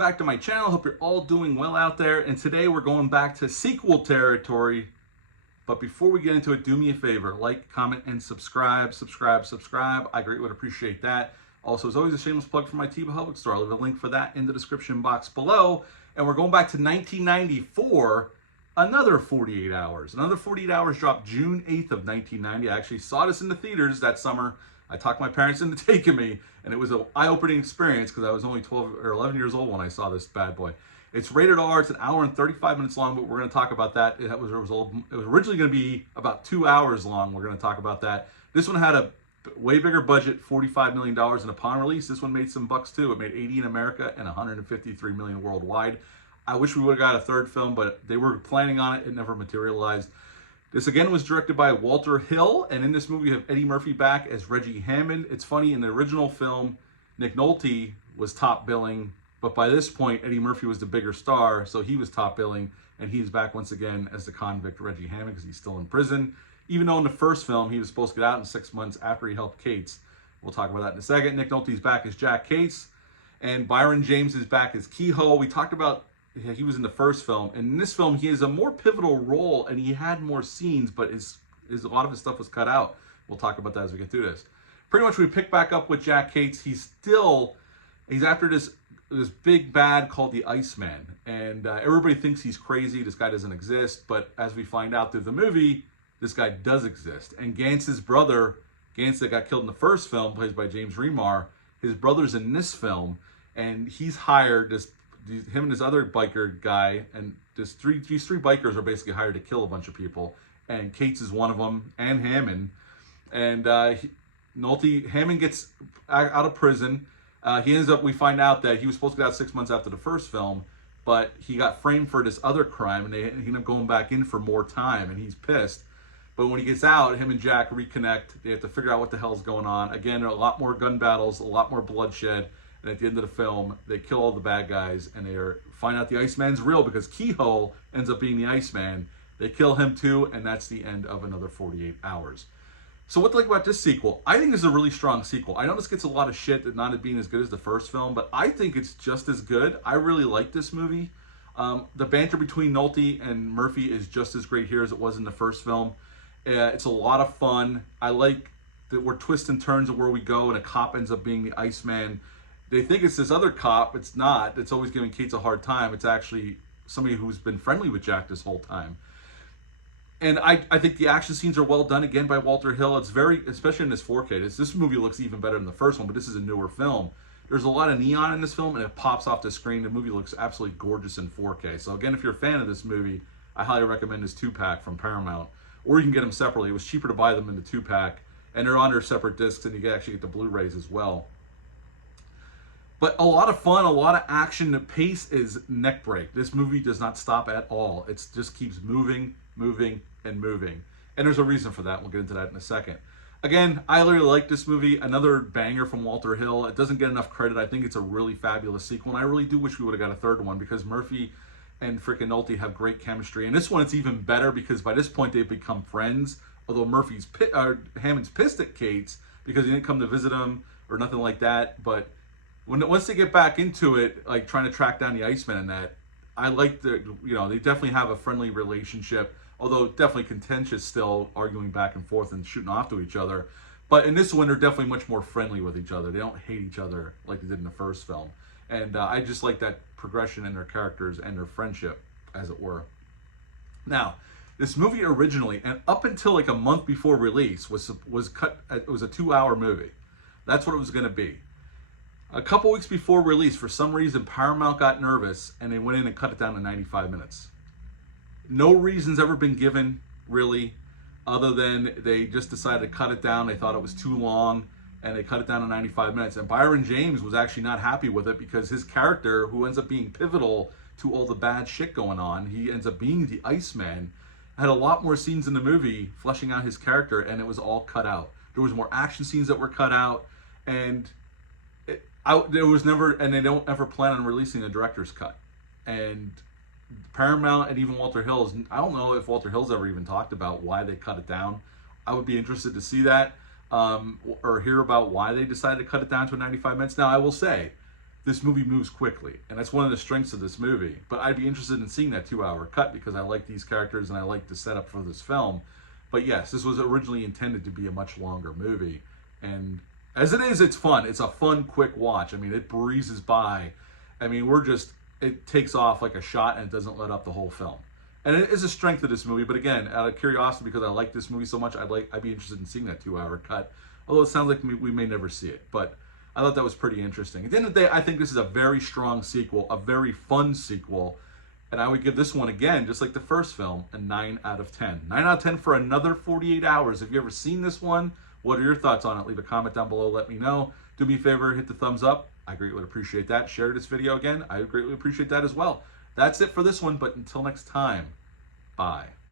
back to my channel. Hope you're all doing well out there. And today we're going back to sequel territory. But before we get into it, do me a favor, like, comment, and subscribe. I greatly would appreciate that. Also, as always, a shameless plug for my Tiva Public store. I'll leave a link for that in the description box below. And we're going back to 1994, another 48 hours. Another 48 hours dropped June 8th of 1990. I actually saw this in the theaters that summer. I talked my parents into taking me, and it was an eye-opening experience because I was only 12 or 11 years old when I saw this bad boy. It's rated R. It's an hour and 35 minutes long, but we're going to talk about that. It was originally going to be about 2 hours long. We're going to talk about that. This one had a way bigger budget, $45 million, and upon release, this one made some bucks too. It made 80 in America and 153 million worldwide. I wish we would have got a third film, but they were planning on it. It never materialized. This again was directed by Walter Hill, and in this movie you have Eddie Murphy back as Reggie Hammond. It's funny, in the original film, Nick Nolte was top billing, but by this point Eddie Murphy was the bigger star, so he was top billing, and he's back once again as the convict Reggie Hammond because he's still in prison. Even though in the first film he was supposed to get out in 6 months after he helped Cates. We'll talk about that in a second. Nick Nolte's back as Jack Cates, and Byron James is back as Keyhole. We talked about he was in the first film, and in this film he has a more pivotal role and he had more scenes, but a lot of his stuff was cut out. We'll talk about that as we get through this. Pretty much we pick back up with Jack Cates. He's after this big bad called the Iceman, and everybody thinks he's crazy. This guy doesn't exist, but as we find out through the movie, this guy does exist. And Gantz's brother, Gantz that got killed in the first film, plays by James Remar, his brother's in this film, and he's hired him and this other biker guy, and these three bikers are basically hired to kill a bunch of people, and Cates is one of them, and Hammond. And Hammond gets out of prison. We find out that he was supposed to get out 6 months after the first film, but he got framed for this other crime, and he ended up going back in for more time, and he's pissed. But when he gets out, him and Jack reconnect. They have to figure out what the hell's going on. Again, there are a lot more gun battles, a lot more bloodshed. And at the end of the film, they kill all the bad guys, and they find out the Iceman's real because Keyhole ends up being the Iceman. They kill him too, and that's the end of another 48 hours. So what to think about this sequel? I think this is a really strong sequel. I know this gets a lot of shit that not being as good as the first film, but I think it's just as good. I really like this movie. The banter between Nolte and Murphy is just as great here as it was in the first film. It's a lot of fun. I like that we're twists and turns of where we go, and a cop ends up being the Iceman. They think it's this other cop. It's not. It's always giving Cates a hard time. It's actually somebody who's been friendly with Jack this whole time. And I think the action scenes are well done, again, by Walter Hill. It's very, especially in this 4K. This movie looks even better than the first one, but this is a newer film. There's a lot of neon in this film, and it pops off the screen. The movie looks absolutely gorgeous in 4K. So again, if you're a fan of this movie, I highly recommend this 2-pack from Paramount. Or you can get them separately. It was cheaper to buy them in the 2-pack. And they're on their separate discs, and you can actually get the Blu-rays as well. But a lot of fun, a lot of action. The pace is neck break. This movie does not stop at all. It just keeps moving, and moving. And there's a reason for that. We'll get into that in a second. Again, I really like this movie. Another banger from Walter Hill. It doesn't get enough credit. I think it's a really fabulous sequel. And I really do wish we would have got a third one because Murphy and frickin' Nolte have great chemistry. And this one, it's even better because by this point they've become friends. Although Hammond's pissed at Cates because he didn't come to visit him or nothing like that. But once they get back into it, like trying to track down the Iceman and that, I like they definitely have a friendly relationship, although definitely contentious still, arguing back and forth and shooting off to each other. But in this one, they're definitely much more friendly with each other. They don't hate each other like they did in the first film. And I just like that progression in their characters and their friendship, as it were. Now, this movie originally, and up until like a month before release, was cut. It was a 2-hour movie. That's what it was going to be. A couple weeks before release, for some reason, Paramount got nervous and they went in and cut it down to 95 minutes. No reason's ever been given, really, other than they just decided to cut it down. They thought it was too long, and they cut it down to 95 minutes. And Byron James was actually not happy with it because his character, who ends up being pivotal to all the bad shit going on, he ends up being the Iceman, had a lot more scenes in the movie fleshing out his character, and it was all cut out. There was more action scenes that were cut out, and there was never, and they don't ever plan on releasing a director's cut. And Paramount and even Walter Hill, I don't know if Walter Hill's ever even talked about why they cut it down. I would be interested to see that, or hear about why they decided to cut it down to 95 minutes. Now, I will say, this movie moves quickly, and that's one of the strengths of this movie. But I'd be interested in seeing that 2-hour cut because I like these characters and I like the setup for this film. But yes, this was originally intended to be a much longer movie, and as it is, it's fun. It's a fun, quick watch. I mean, it breezes by. I mean, it takes off like a shot and it doesn't let up the whole film. And it is a strength of this movie, but again, out of curiosity, because I like this movie so much, I'd be interested in seeing that 2-hour cut. Although it sounds like we may never see it, but I thought that was pretty interesting. At the end of the day, I think this is a very strong sequel, a very fun sequel, and I would give this one, again, just like the first film, a 9 out of 10. 9 out of 10 for another 48 hours. Have you ever seen this one? What are your thoughts on it? Leave a comment down below. Let me know. Do me a favor, hit the thumbs up. I greatly would appreciate that. Share this video again. I would greatly appreciate that as well. That's it for this one, but until next time, bye.